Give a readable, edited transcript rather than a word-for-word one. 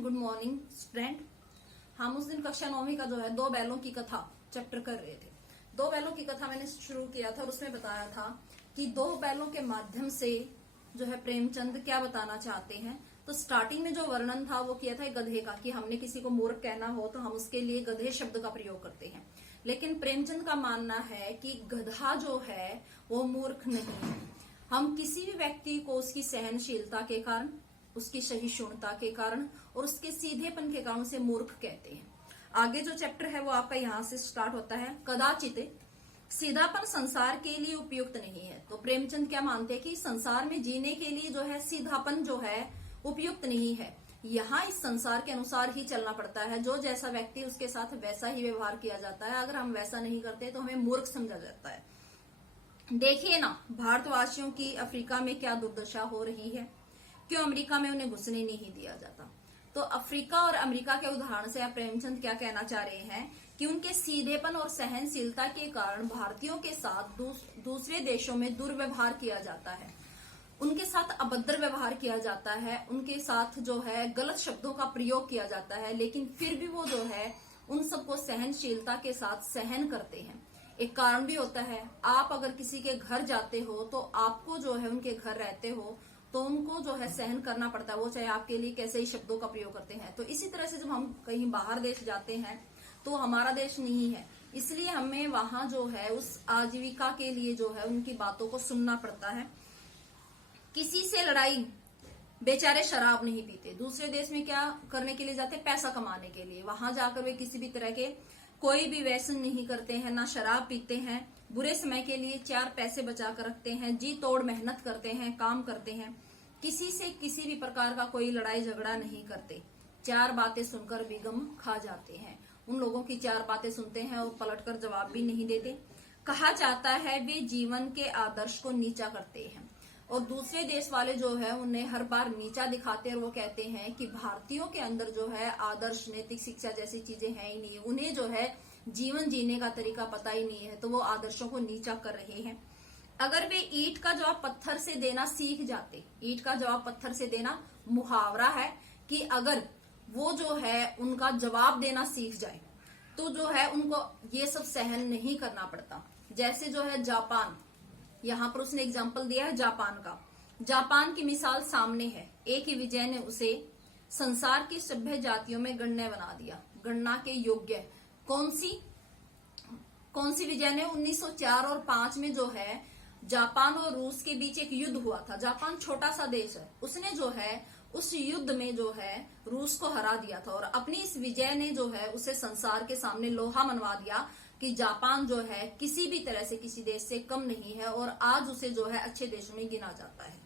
Good morning student. हम उस दिन कक्षा 9वीं का जो है दो बैलों की कथा चैप्टर कर रहे थे। दो बैलों की कथा मैंने शुरू किया था और उसमें बताया था कि दो बैलों के माध्यम से जो है प्रेमचंद क्या बताना चाहते हैं। तो स्टार्टिंग में जो वर्णन था वो किया था गधे का, कि हमने किसी को मूर्ख कहना हो तो हम उसके लिए गधे शब्द का प्रयोग करते हैं। लेकिन प्रेमचंद का मानना है कि गधा जो है वो मूर्ख नहीं है। हम किसी भी व्यक्ति को उसकी सहनशीलता के कारण, उसकी सहिष्णुता के कारण और उसके सीधेपन के कारण उसे मूर्ख कहते हैं। आगे जो चैप्टर है वो आपका यहाँ से स्टार्ट होता है। कदाचित सीधापन संसार के लिए उपयुक्त नहीं है। तो प्रेमचंद क्या मानते हैं कि संसार में जीने के लिए जो है सीधापन जो है उपयुक्त नहीं है। यहाँ इस संसार के अनुसार ही चलना पड़ता है। जो जैसा व्यक्ति उसके साथ वैसा ही व्यवहार किया जाता है। अगर हम वैसा नहीं करते तो हमें मूर्ख समझा जाता है। देखिए ना, भारतवासियों की अफ्रीका में क्या दुर्दशा हो रही है, क्यों अमेरिका में उन्हें घुसने नहीं दिया जाता। तो अफ्रीका और अमेरिका के उदाहरण से आप प्रेमचंद क्या कहना चाह रहे हैं कि उनके सीधेपन और सहनशीलता के कारण भारतीयों के साथ दूसरे देशों में दुर्व्यवहार किया जाता है, उनके साथ अभद्र व्यवहार किया जाता है, उनके साथ जो है गलत शब्दों का प्रयोग किया जाता है, लेकिन फिर भी वो जो है उन सबको सहनशीलता के साथ सहन करते हैं। एक कारण भी होता है, आप अगर किसी के घर जाते हो तो आपको जो है उनके घर रहते हो तो उनको जो है सहन करना पड़ता है, वो चाहे आपके लिए कैसे ही शब्दों का प्रयोग करते हैं। तो इसी तरह से जब हम कहीं बाहर देश जाते हैं तो हमारा देश नहीं है, इसलिए हमें वहां जो है उस आजीविका के लिए जो है उनकी बातों को सुनना पड़ता है। किसी से लड़ाई, बेचारे शराब नहीं पीते। दूसरे देश में क्या करने के लिए जाते हैं? पैसा कमाने के लिए। वहां जाकर वे किसी भी तरह के कोई भी व्यसन नहीं करते हैं, ना शराब पीते हैं। बुरे समय के लिए चार पैसे बचा कर रखते हैं, जी तोड़ मेहनत करते हैं, काम करते हैं। किसी से किसी भी प्रकार का कोई लड़ाई झगड़ा नहीं करते। चार बातें सुनकर भी गम खा जाते हैं। उन लोगों की चार बातें सुनते हैं और पलटकर जवाब भी नहीं देते। कहा जाता है वे जीवन के आदर्श को नीचा करते हैं और दूसरे देश वाले जो है उन्हें हर बार नीचा दिखाते हैं और वो कहते हैं कि भारतीयों के अंदर जो है आदर्श, नैतिक शिक्षा जैसी चीजें हैं ही नहीं, उन्हें जो है जीवन जीने का तरीका पता ही नहीं है, तो वो आदर्शों को नीचा कर रहे हैं। अगर वे ईंट का जवाब पत्थर से देना सीख जाते, ईंट का जवाब पत्थर से देना मुहावरा है कि अगर वो जो है उनका जवाब देना सीख जाए तो जो है उनको ये सब सहन नहीं करना पड़ता। जैसे जो है जापान, यहाँ पर उसने एग्जाम्पल दिया है जापान का। जापान की मिसाल सामने है। एक ही विजय ने उसे संसार की सभ्य जातियों में गणना बना दिया, गणना के योग्य। कौन सी विजय ने? 1904 और 5 में जो है जापान और रूस के बीच एक युद्ध हुआ था। जापान छोटा सा देश है, उसने जो है उस युद्ध में जो है रूस को हरा दिया था और अपनी इस विजय ने जो है उसे संसार के सामने लोहा मनवा दिया कि जापान जो है किसी भी तरह से किसी देश से कम नहीं है और आज उसे जो है अच्छे देशों में गिना जाता है।